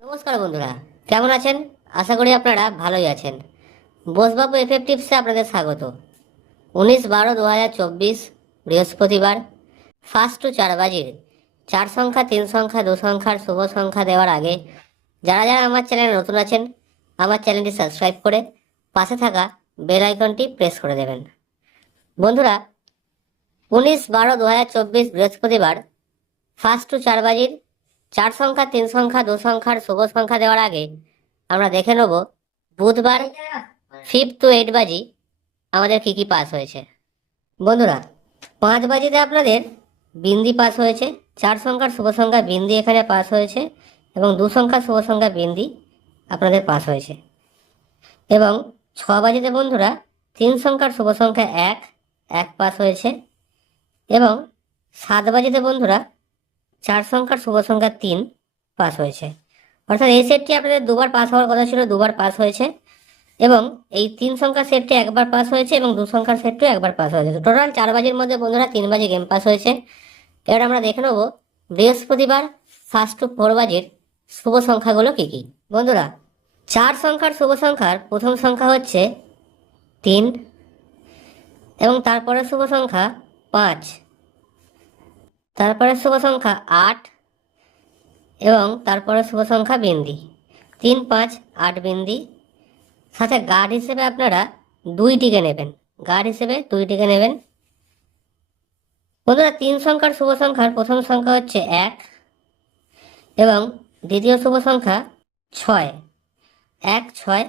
নমস্কার বন্ধুরা, কেমন আছেন? আশা করি আপনারা ভালোই আছেন। বোসবাবু এফএফ টিপসে আপনাদের স্বাগত। 19/12/2024 বৃহস্পতিবার, ফার্স্ট টু 4 বাজির 4 সংখ্যা, 3 সংখ্যা, 2 সংখ্যার শুভ সংখ্যা দেওয়ার আগে যারা যারা আমার চ্যানেলে নতুন আছেন, আমার চ্যানেলটি সাবস্ক্রাইব করে পাশে থাকা বেল আইকনটি প্রেস করে দেবেন। বন্ধুরা, 19/12/2024 বৃহস্পতিবার, ফার্স্ট টু 4 বাজির 4 সংখ্যা, 3 সংখ্যা, 2 সংখ্যার শুভ সংখ্যা দেওয়ার আগে আমরা দেখে নেব বুধবার 5 টু 8 বাজি আমাদের কি কি পাস হয়েছে। বন্ধুরা, 5 বাজিতে আপনাদের বিন্দি পাস হয়েছে, 4 সংখ্যার শুভ সংখ্যা বিন্দি এখানে পাস হয়েছে এবং 2 সংখ্যার শুভ সংখ্যা বিন্দি আপনাদের পাস হয়েছে। এবং 6 বাজিতে বন্ধুরা 3 সংখ্যার শুভ সংখ্যা 1 পাস হয়েছে। এবং 7 বাজিতে বন্ধুরা 4 সংখ্যার শুভ সংখ্যা 3 পাস হয়েছে। অর্থাৎ এই সেটটি আপনাদের দুবার পাস হওয়ার কথা ছিল, দুবার পাস হয়েছে। এবং এই 3 সংখ্যার সেটটি একবার পাস হয়েছে এবং 2 সংখ্যার সেটটিও একবার পাস হয়েছে। টোটাল 4 বাজির মধ্যে বন্ধুরা 3 বাজি গেম পাস হয়েছে। এবার আমরা দেখে নেব বৃহস্পতিবার ফার্স্ট টু 4 বাজির শুভ সংখ্যাগুলো কি কি। বন্ধুরা, 4 সংখ্যার শুভ সংখ্যার প্রথম সংখ্যা হচ্ছে 3 এবং তারপরে শুভ সংখ্যা 5, তারপরে শুভ সংখ্যা 8 এবং তারপরে শুভ সংখ্যা বিন্দি। 3, 5, 8 বিন্দি। সাথে গার্ড হিসেবে আপনারা 2টিকে নেবেন, গার্ড হিসেবে 2টিকে নেবেন। বন্ধুরা, 3 সংখ্যার শুভ সংখ্যার প্রথম সংখ্যা হচ্ছে 1 এবং দ্বিতীয় শুভ সংখ্যা 6, 1, 6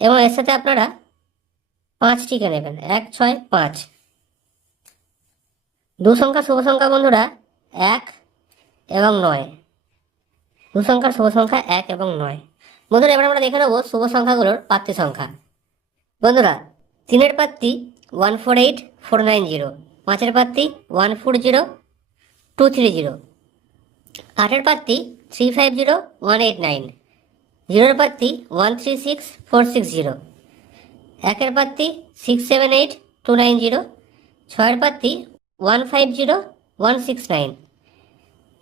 এবং এর সাথে আপনারা 5টিকে নেবেন, 1, 6, 5। 2 সংখ্যার শুভ সংখ্যা বন্ধুরা 1 এবং 9, 2 সংখ্যার শুভ সংখ্যা 1 এবং 9। বন্ধুরা, এবার আমরা দেখে নেব শুভ সংখ্যাগুলোর প্রার্থী সংখ্যা। বন্ধুরা, 3-এর প্রার্থী 148490, 5-এর প্রার্থী 140230, 8-এর প্রার্থী 350189, 0-এর প্রার্থী 136460, 1-এর প্রার্থী 678290, 6-এর প্রার্থী 150169,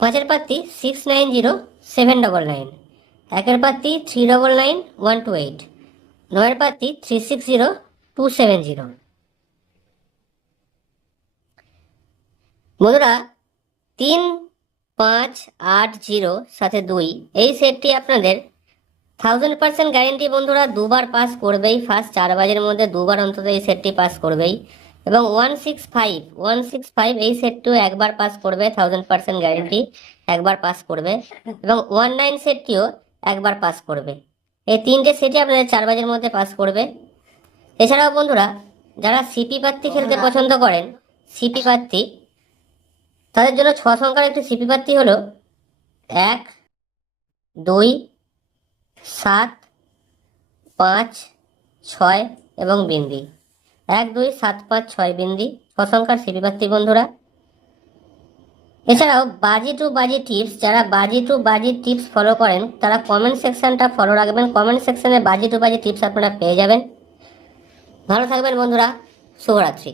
5-এর প্রার্থী 690799, 1-এর প্রার্থী 399128, 9-এর প্রার্থী 360270। বন্ধুরা, 3, 5, 8, 0 সাথে 2 এই সেটটি আপনাদের 1000% গ্যারেন্টি বন্ধুরা দুবার পাস করবেই। ফার্স্ট 4 বাজের মধ্যে দুবার অন্তত এই সেটটি পাস করবেই। এবং 165 এই সেটটিও একবার পাস করবে, 1000% গ্যারেন্টি একবার পাস করবে। এবং 19 সেটটিও একবার পাস করবে। এই 3টে সেটই আপনাদের 4 বাজের মধ্যে পাস করবে। এছাড়াও বন্ধুরা, যারা সিপি প্রার্থী খেলতে পছন্দ করেন, সিপি প্রার্থী, তাদের জন্য 6 সংখ্যার একটি সিপি প্রার্থী হলো 1, 2, 7, 5, 6 এবং বিন্দি। 1, 2, 7, 5, 6 বিন্দি 6 সংখ্যার সিপি প্রার্থী বন্ধুরা। এছাড়াও বাজি টু বাজি টিপস, যারা বাজি টু বাজি টিপস ফলো করেন তারা কমেন্ট সেকশনটা ফলো রাখবেন। কমেন্ট সেকশনে বাজি টু বাজি টিপস আপনারা পেয়ে যাবেন। ভালো থাকবেন বন্ধুরা, শুভরাত্রি।